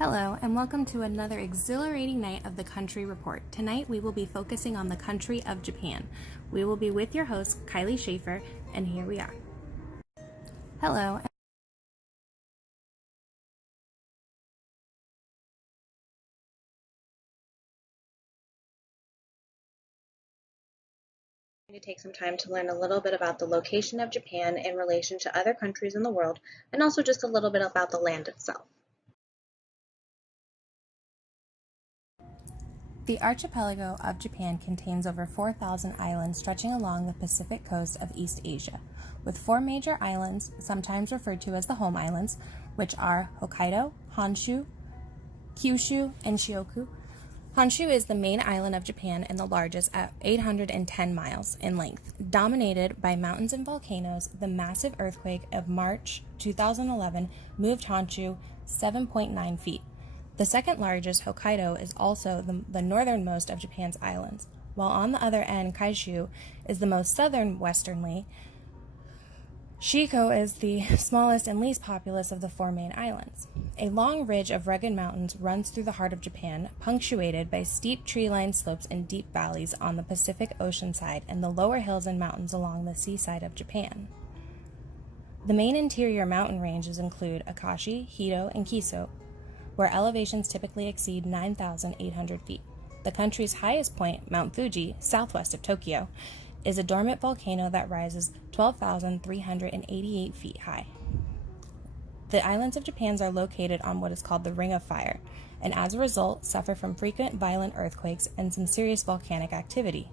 Hello, and welcome to another exhilarating night of the Country Report. Tonight, we will be focusing on the country of Japan. We will be with your host, Kylie Schaefer, and here we are. Hello. To take some time to learn a little bit about the location of Japan in relation to other countries in the world, and also just a little bit about the land itself. The archipelago of Japan contains over 4,000 islands stretching along the Pacific coast of East Asia, with four major islands, sometimes referred to as the home islands, which are Hokkaido, Honshu, Kyushu, and Shikoku. Honshu is the main island of Japan and the largest at 810 miles in length. Dominated by mountains and volcanoes, the massive earthquake of March 2011 moved Honshu 7.9 feet. The second largest, Hokkaido, is also the northernmost of Japan's islands, while on the other end, Kyushu is the most southern-westernly. Shikoku is the smallest and least populous of the four main islands. A long ridge of rugged mountains runs through the heart of Japan, punctuated by steep tree-lined slopes and deep valleys on the Pacific Ocean side and the lower hills and mountains along the seaside of Japan. The main interior mountain ranges include Akashi, Hito, and Kiso, where elevations typically exceed 9,800 feet. The country's highest point, Mount Fuji, southwest of Tokyo, is a dormant volcano that rises 12,388 feet high. The islands of Japan are located on what is called the Ring of Fire, and as a result, suffer from frequent violent earthquakes and some serious volcanic activity.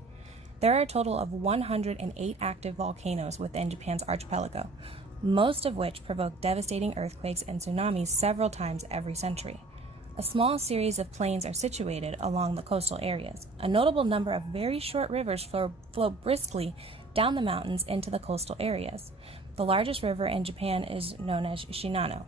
There are a total of 108 active volcanoes within Japan's archipelago, most of which provoke devastating earthquakes and tsunamis several times every century. A small series of plains are situated along the coastal areas. A notable number of very short rivers flow briskly down the mountains into the coastal areas. The largest river in Japan is known as Shinano.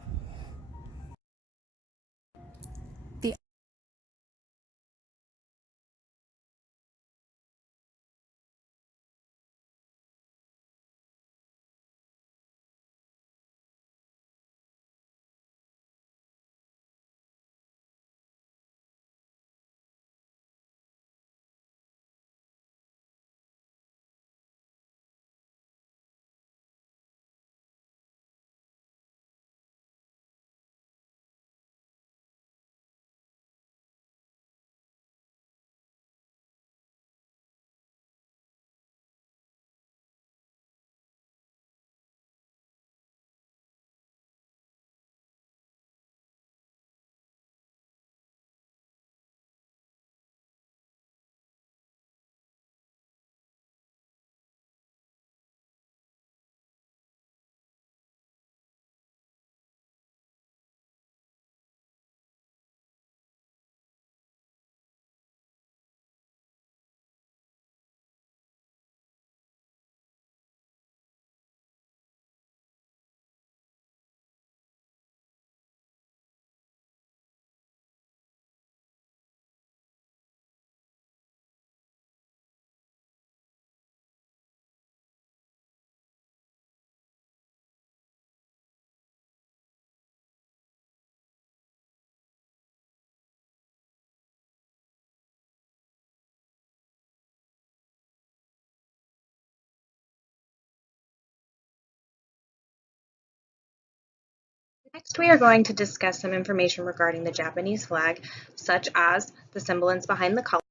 Next, we are going to discuss some information regarding the Japanese flag, such as the semblance behind the color.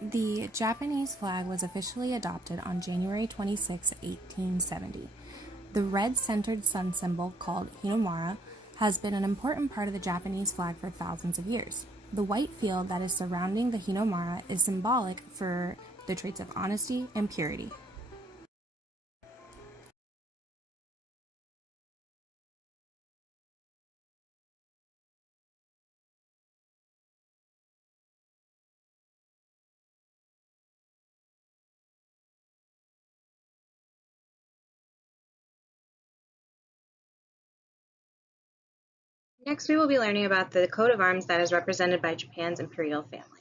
The Japanese flag was officially adopted on January 26, 1870. The red-centered sun symbol, called Hinomara, has been an important part of the Japanese flag for thousands of years. The white field that is surrounding the Hinomara is symbolic for the traits of honesty and purity. Next, we will be learning about the coat of arms that is represented by Japan's imperial family.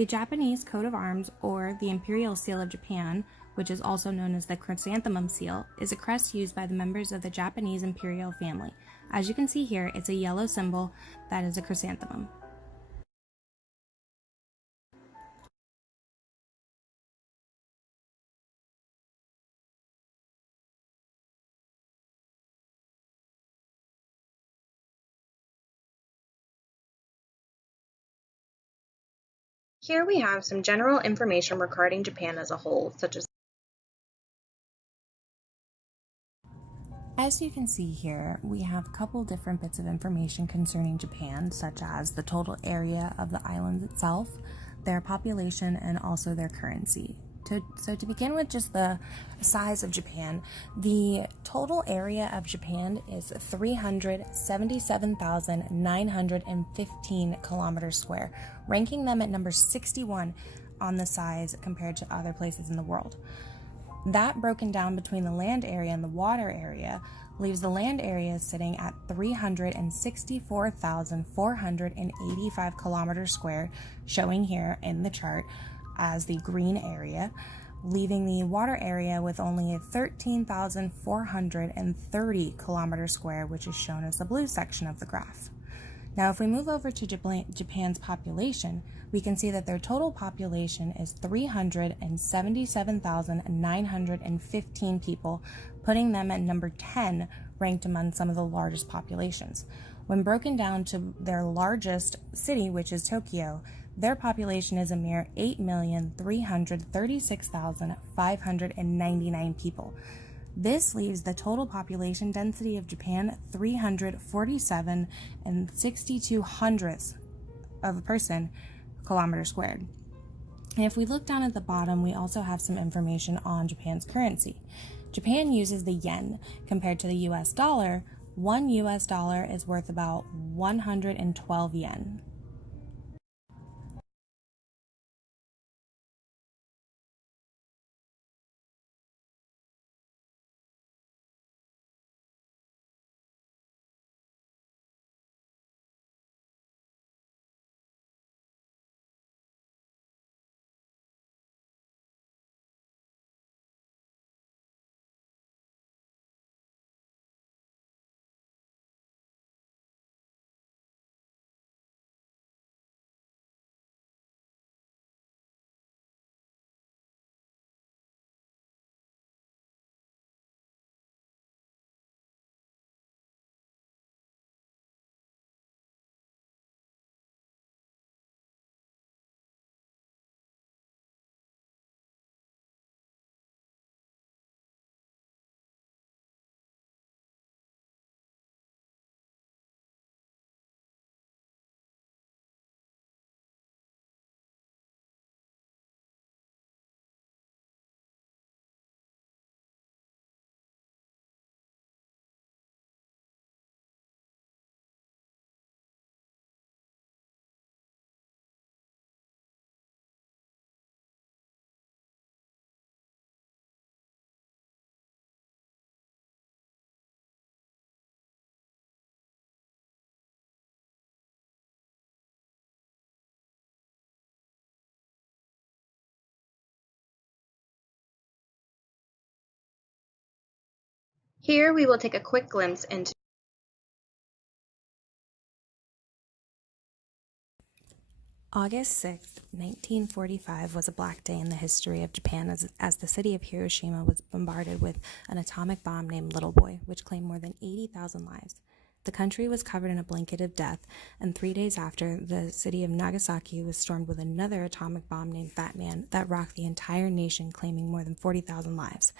The Japanese coat of arms, or the Imperial Seal of Japan, which is also known as the Chrysanthemum Seal, is a crest used by the members of the Japanese imperial family. As you can see here, it's a yellow symbol that is a chrysanthemum. Here we have some general information regarding Japan as a whole, such as As you can see here, we have a couple different bits of information concerning Japan, such as the total area of the island itself, their population, and also their currency. So to begin with just the size of Japan, the total area of Japan is 377,915 kilometers square, ranking them at number 61 on the size compared to other places in the world. That broken down between the land area and the water area leaves the land area sitting at 364,485 kilometers square, showing here in the chart as the green area, leaving the water area with only 13,430 kilometers square, which is shown as the blue section of the graph. Now, if we move over to Japan's population, we can see that their total population is 377,915 people, putting them at number 10, ranked among some of the largest populations. When broken down to their largest city, which is Tokyo, their population is a mere 8,336,599 people. This leaves the total population density of Japan 347 and 62 hundredths of a person kilometer squared. And if we look down at the bottom, we also have some information on Japan's currency. Japan uses the yen. Compared to the US dollar, $1 US is worth about 112 yen. here we will take a quick glimpse into August 6, 1945 was a black day in the history of Japan as the city of Hiroshima was bombarded with an atomic bomb named Little Boy, which claimed more than 80,000 lives. The country was covered in a blanket of death, and 3 days after, the city of Nagasaki was stormed with another atomic bomb named Fat Man that rocked the entire nation, claiming more than 40,000 lives.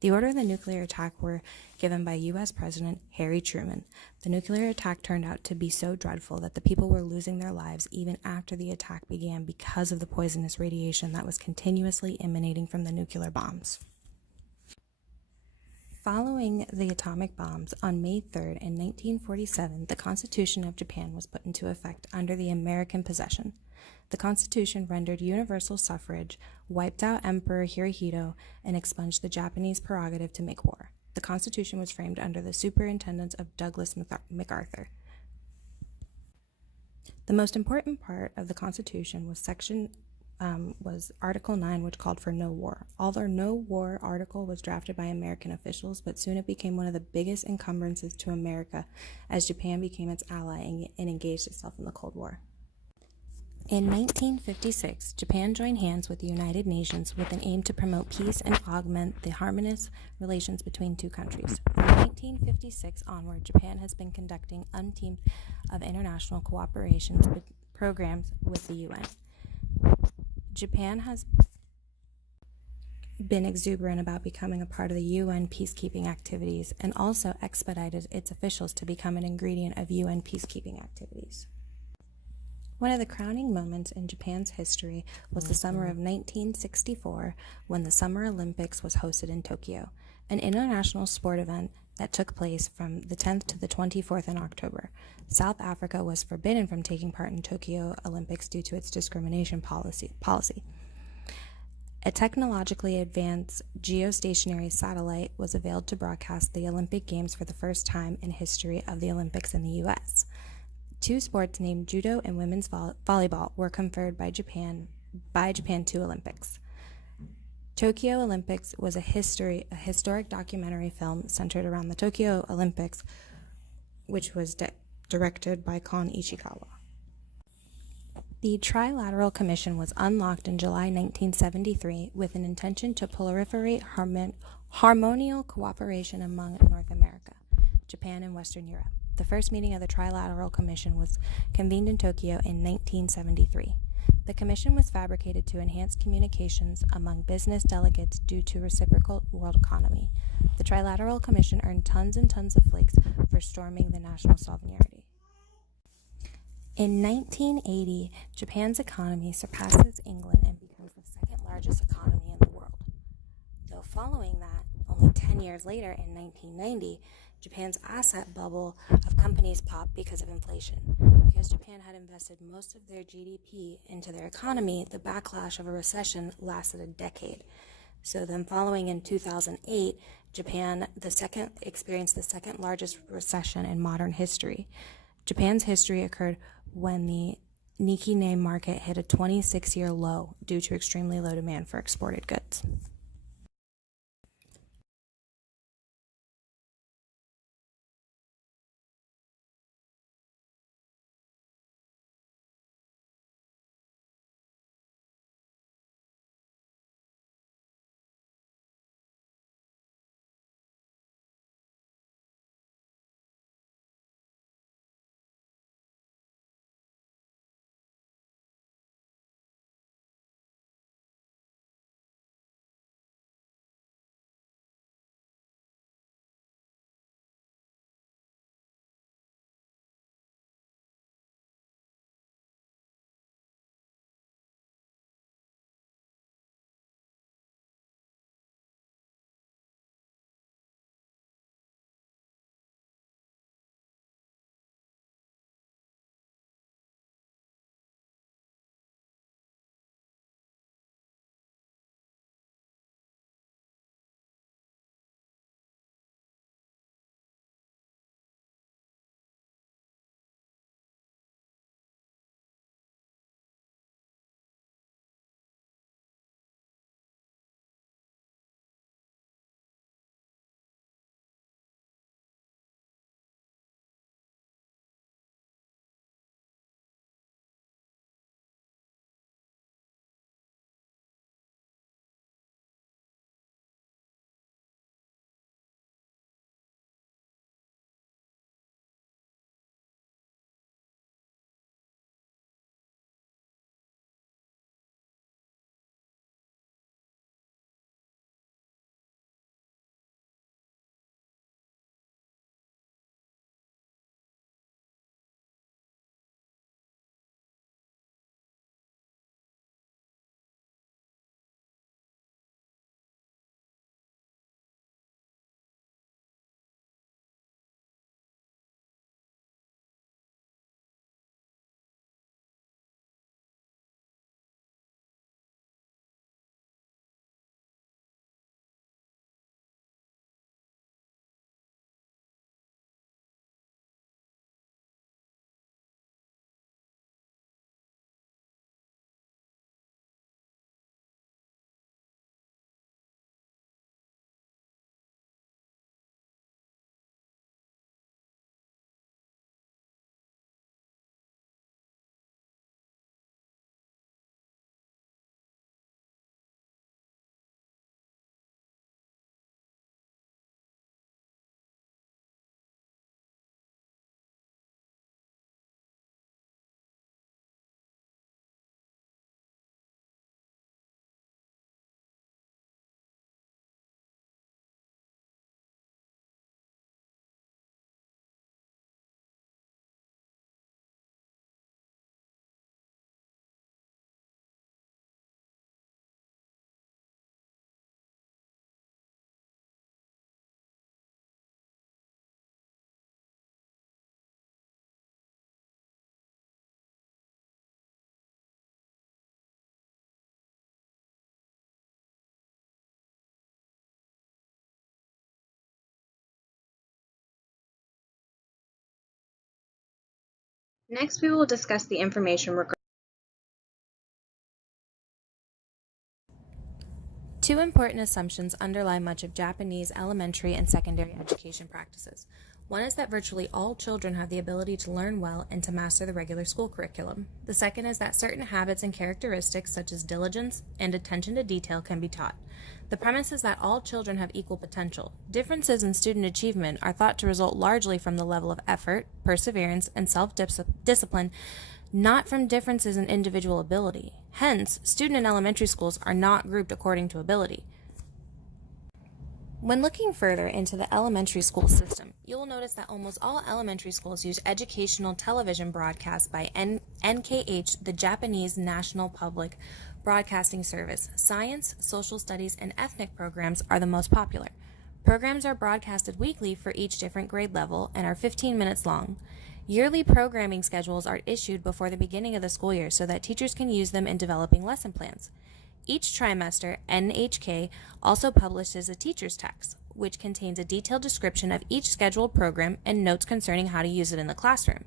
The order of the nuclear attack were given by U.S. President Harry Truman. The nuclear attack turned out to be so dreadful that the people were losing their lives even after the attack began because of the poisonous radiation that was continuously emanating from the nuclear bombs. Following the atomic bombs, on May 3rd in 1947, the Constitution of Japan was put into effect under the American possession. The Constitution rendered universal suffrage, wiped out Emperor Hirohito, and expunged the Japanese prerogative to make war. The Constitution was framed under the superintendence of Douglas MacArthur. The most important part of the Constitution was Section was Article 9, which called for no war. Although no war article was drafted by American officials, but soon it became one of the biggest encumbrances to America as Japan became its ally and engaged itself in the Cold War. In 1956, Japan joined hands with the United Nations with an aim to promote peace and augment the harmonious relations between two countries. From 1956 onward, Japan has been conducting teams of international cooperation programs with the UN. Japan has been exuberant about becoming a part of the UN peacekeeping activities and also expedited its officials to become an ingredient of UN peacekeeping activities. One of the crowning moments in Japan's history was the summer of 1964 when the Summer Olympics was hosted in Tokyo, an international sport event that took place from the 10th to the 24th in October. South Africa was forbidden from taking part in Tokyo Olympics due to its discrimination policy. A technologically advanced geostationary satellite was available to broadcast the Olympic Games for the first time in history of the Olympics in the U.S. Two sports named judo and women's volleyball were conferred by Japan to Olympics. Tokyo Olympics was a historic documentary film centered around the Tokyo Olympics, which was directed by Kon Ichikawa. The Trilateral Commission was unlocked in July 1973 with an intention to proliferate harmonial cooperation among North America, Japan, and Western Europe. The first meeting of the Trilateral Commission was convened in Tokyo in 1973. The commission was fabricated to enhance communications among business delegates due to reciprocal world economy. The Trilateral Commission earned tons and tons of flakes for storming the national sovereignty. In 1980, Japan's economy surpasses England and becomes the second largest economy in the world. Though following that, only 10 years later in 1990, Japan's asset bubble of companies popped because of inflation. Because Japan had invested most of their GDP into their economy, the backlash of a recession lasted a decade. So then following in 2008, Japan experienced the second largest recession in modern history. Japan's history occurred when the Nikkei market hit a 26-year low due to extremely low demand for exported goods. Next, we will discuss the information regarding. Two important assumptions underlie much of Japanese elementary and secondary education practices. One is that virtually all children have the ability to learn well and to master the regular school curriculum. The second is that certain habits and characteristics, such as diligence and attention to detail, can be taught. The premise is that all children have equal potential. Differences in student achievement are thought to result largely from the level of effort, perseverance, and self-discipline, not from differences in individual ability. Hence, students in elementary schools are not grouped according to ability. When looking further into the elementary school system, you will notice that almost all elementary schools use educational television broadcasts by NKH, the Japanese National Public Broadcasting Service. Science, social studies, and ethnic programs are the most popular. Programs are broadcasted weekly for each different grade level and are 15 minutes long. Yearly programming schedules are issued before the beginning of the school year so that teachers can use them in developing lesson plans. Each trimester, NHK also publishes a teacher's text, which contains a detailed description of each scheduled program and notes concerning how to use it in the classroom.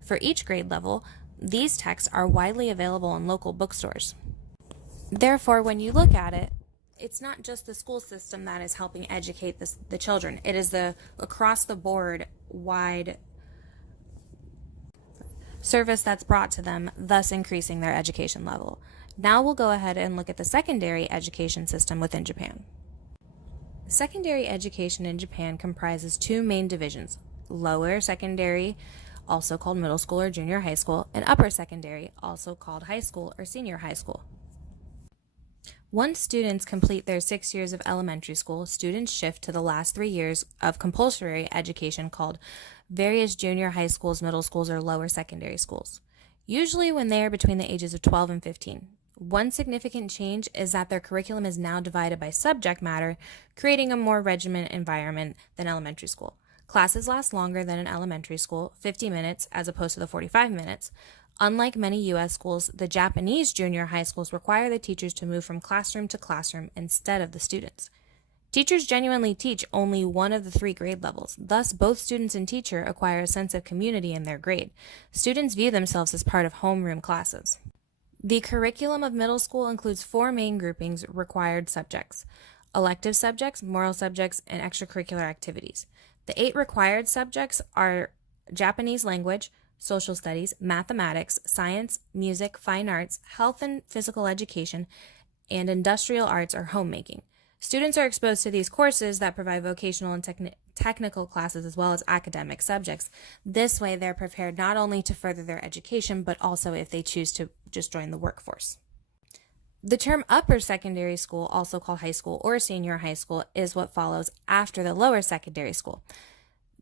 For each grade level, these texts are widely available in local bookstores. Therefore, when you look at it, it's not just the school system that is helping educate the children. It is the across-the-board wide service that's brought to them, thus increasing their education level. Now we'll go ahead and look at the secondary education system within Japan. Secondary education in Japan comprises two main divisions: lower secondary, also called middle school or junior high school, and upper secondary, also called high school or senior high school. Once students complete their 6 years of elementary school, students shift to the last 3 years of compulsory education called various junior high schools, middle schools, or lower secondary schools, usually when they are between the ages of 12 and 15. One significant change is that their curriculum is now divided by subject matter, creating a more regimented environment than elementary school. Classes last longer than in elementary school, 50 minutes as opposed to the 45 minutes. Unlike many U.S. schools, the Japanese junior high schools require the teachers to move from classroom to classroom instead of the students. Teachers genuinely teach only one of the 3 grade levels. Thus, both students and teacher acquire a sense of community in their grade. Students view themselves as part of homeroom classes. The curriculum of middle school includes 4 main groupings: required subjects, elective subjects, moral subjects, and extracurricular activities. The 8 required subjects are Japanese language, social studies, mathematics, science, music, fine arts, health and physical education, and industrial arts or homemaking. Students are exposed to these courses that provide vocational and technical classes as well as academic subjects. This way, they're prepared not only to further their education, but also if they choose to just join the workforce. The term upper secondary school, also called high school or senior high school, is what follows after the lower secondary school.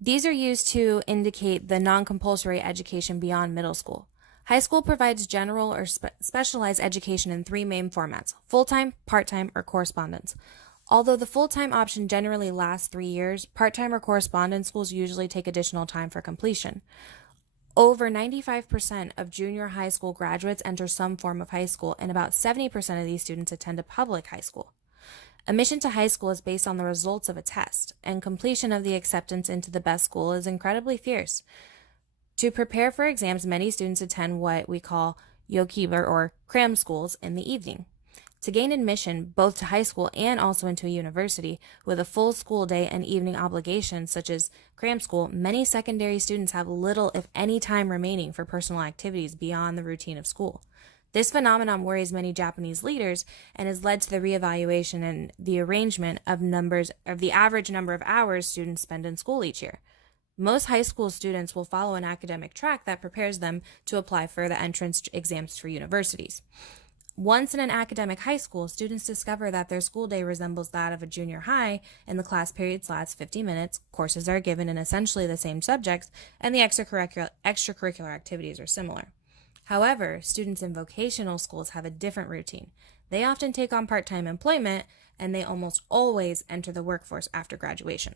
These are used to indicate the non-compulsory education beyond middle school. High school provides general or specialized education in 3 main formats: full-time, part-time, or correspondence. Although the full-time option generally lasts 3 years, part-time or correspondence schools usually take additional time for completion. Over 95% of junior high school graduates enter some form of high school, and about 70% of these students attend a public high school. Admission to high school is based on the results of a test, and completion of the acceptance into the best school is incredibly fierce. To prepare for exams, many students attend what we call yokiba or cram schools in the evening. To gain admission both to high school and also into a university with a full school day and evening obligations such as cram school, many secondary students have little, if any, time remaining for personal activities beyond the routine of school. This phenomenon worries many Japanese leaders and has led to the reevaluation and the arrangement of the average number of hours students spend in school each year. Most high school students will follow an academic track that prepares them to apply for the entrance exams for universities. Once in an academic high school, students discover that their school day resembles that of a junior high, and the class periods last 50 minutes, courses are given in essentially the same subjects, and the extracurricular activities are similar. However, students in vocational schools have a different routine. They often take on part-time employment, and they almost always enter the workforce after graduation.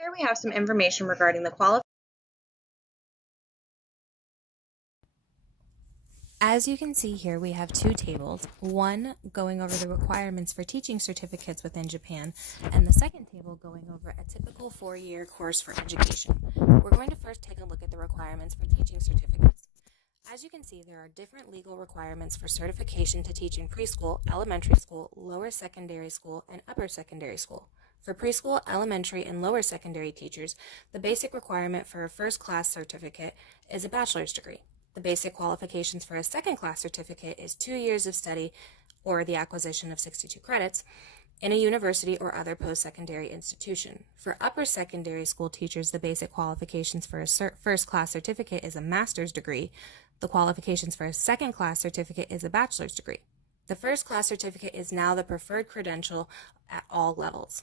Here we have some information regarding the qualifications. As you can see here, we have two tables, one going over the requirements for teaching certificates within Japan, and the second table going over a typical 4-year course for education. We're going to first take a look at the requirements for teaching certificates. As you can see, there are different legal requirements for certification to teach in preschool, elementary school, lower secondary school, and upper secondary school. For preschool, elementary, and lower secondary teachers, the basic requirement for a first-class certificate is a bachelor's degree. The basic qualifications for a second-class certificate is 2 years of study or the acquisition of 62 credits in a university or other post-secondary institution. For upper secondary school teachers, the basic qualifications for a first-class certificate is a master's degree. The qualifications for a second-class certificate is a bachelor's degree. The first-class certificate is now the preferred credential at all levels.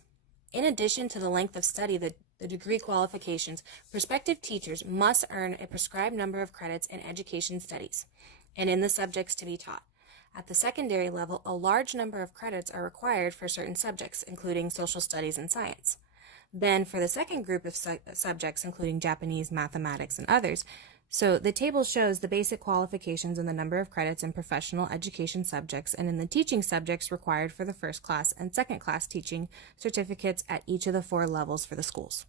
In addition to the length of study, the degree qualifications, prospective teachers must earn a prescribed number of credits in education studies and in the subjects to be taught. At the secondary level, a large number of credits are required for certain subjects, including social studies and science. Then for the second group of subjects, including Japanese, mathematics, and others, so the table shows the basic qualifications and the number of credits in professional education subjects and in the teaching subjects required for the first class and second class teaching certificates at each of the 4 levels for the schools.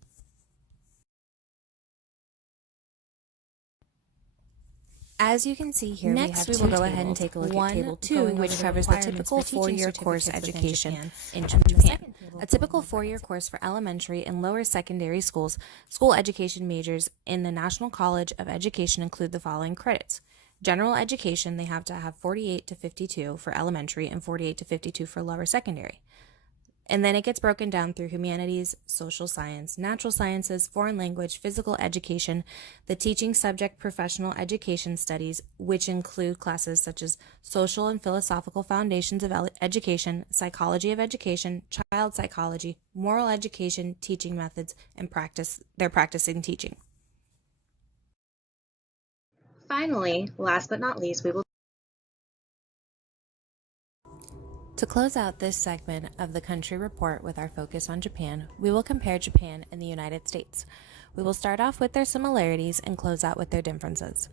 As you can see here, Next, we will go ahead and take a look at Table 2, which covers the typical 4-year course education in Japan. A typical 4-year course for elementary and lower secondary schools, school education majors in the National College of Education include the following credits. General education, they have to have 48 to 52 for elementary and 48 to 52 for lower secondary. And then it gets broken down through humanities, social science, natural sciences, foreign language, physical education, the teaching subject professional education studies, which include classes such as social and philosophical foundations of education, psychology of education, child psychology, moral education, teaching methods, and practicing teaching. Finally, last but not least, we will To close out this segment of the country report with our focus on Japan, we will compare Japan and the United States. We will start off with their similarities and close out with their differences.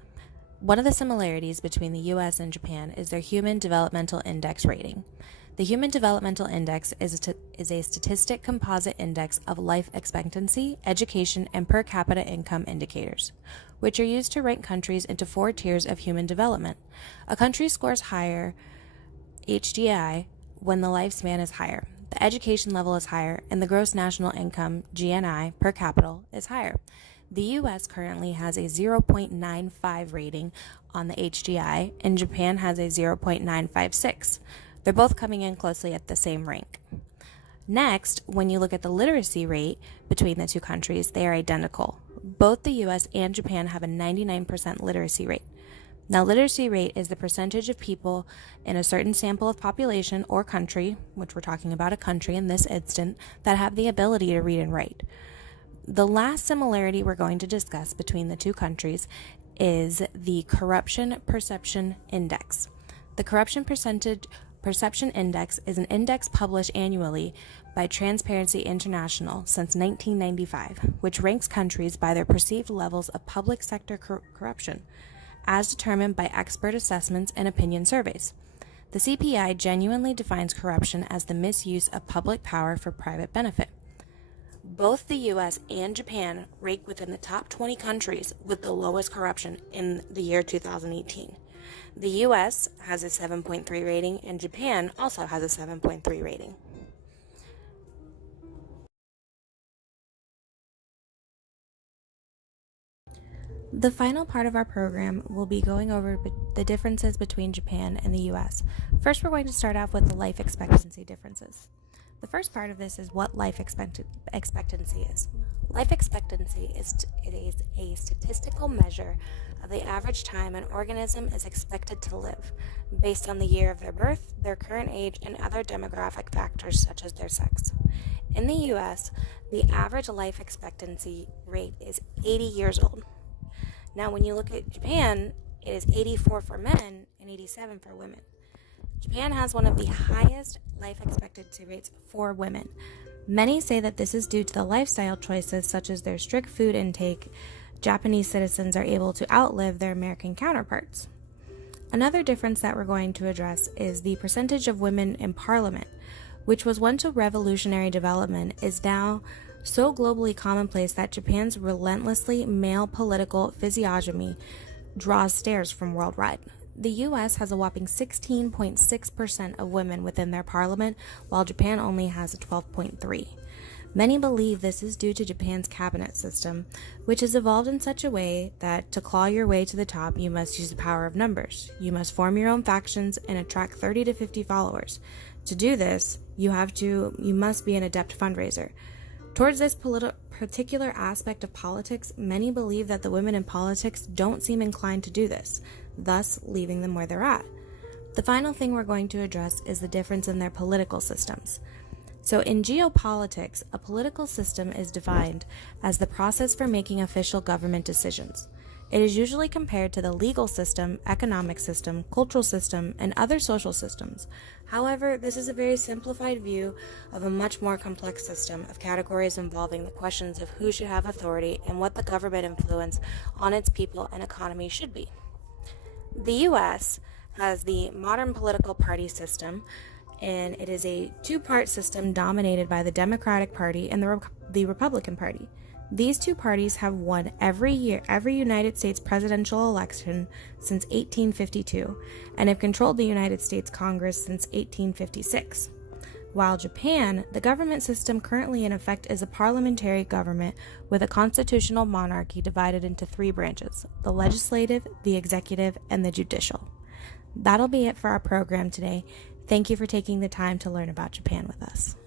One of the similarities between the US and Japan is their Human Developmental Index rating. The Human Developmental Index is a statistic composite index of life expectancy, education, and per capita income indicators, which are used to rank countries into 4 tiers of human development. A country scores higher HDI when the lifespan is higher, the education level is higher, and the gross national income, GNI, per capita is higher. The US currently has a 0.95 rating on the HDI, and Japan has a 0.956. They're both coming in closely at the same rank. Next, when you look at the literacy rate between the two countries, they are identical. Both the US and Japan have a 99% literacy rate. Now, literacy rate is the percentage of people in a certain sample of population or country, which we're talking about a country in this instant, that have the ability to read and write. The last similarity we're going to discuss between the two countries is the Corruption Perception Index. The Corruption Perception Index is an index published annually by Transparency International since 1995, which ranks countries by their perceived levels of public sector corruption, as determined by expert assessments and opinion surveys. The CPI genuinely defines corruption as the misuse of public power for private benefit. Both the US and Japan rank within the top 20 countries with the lowest corruption in the year 2018. The US has a 7.3 rating, and Japan also has a 7.3 rating. The final part of our program will be going over the differences between Japan and the US. First, we're going to start off with the life expectancy differences. The first part of this is what life expectancy is. Life expectancy is a statistical measure of the average time an organism is expected to live, based on the year of their birth, their current age, and other demographic factors such as their sex. In the US, the average life expectancy rate is 80 years old. Now, when you look at Japan, it is 84 for men and 87 for women. Japan has one of the highest life expectancy rates for women. Many say that this is due to the lifestyle choices, such as their strict food intake. Japanese citizens are able to outlive their American counterparts. Another difference that we're going to address is the percentage of women in parliament, which was once a revolutionary development, is now so globally commonplace that Japan's relentlessly male political physiognomy draws stares from worldwide. The US has a whopping 16.6% of women within their parliament, while Japan only has a 12.3%. Many believe this is due to Japan's cabinet system, which has evolved in such a way that to claw your way to the top, you must use the power of numbers. You must form your own factions and attract 30 to 50 followers. To do this, you must be an adept fundraiser. Towards this particular aspect of politics, many believe that the women in politics don't seem inclined to do this, thus leaving them where they're at. The final thing we're going to address is the difference in their political systems. So in geopolitics, a political system is defined as the process for making official government decisions. It is usually compared to the legal system, economic system, cultural system, and other social systems. However, this is a very simplified view of a much more complex system of categories involving the questions of who should have authority and what the government influence on its people and economy should be. The U.S. has the modern political party system, and it is a two-part system dominated by the Democratic Party and the Republican Party. These two parties have won every United States presidential election since 1852 and have controlled the United States Congress since 1856. While Japan, the government system currently in effect is a parliamentary government with a constitutional monarchy divided into three branches: the legislative, the executive, and the judicial. That'll be it for our program today. Thank you for taking the time to learn about Japan with us.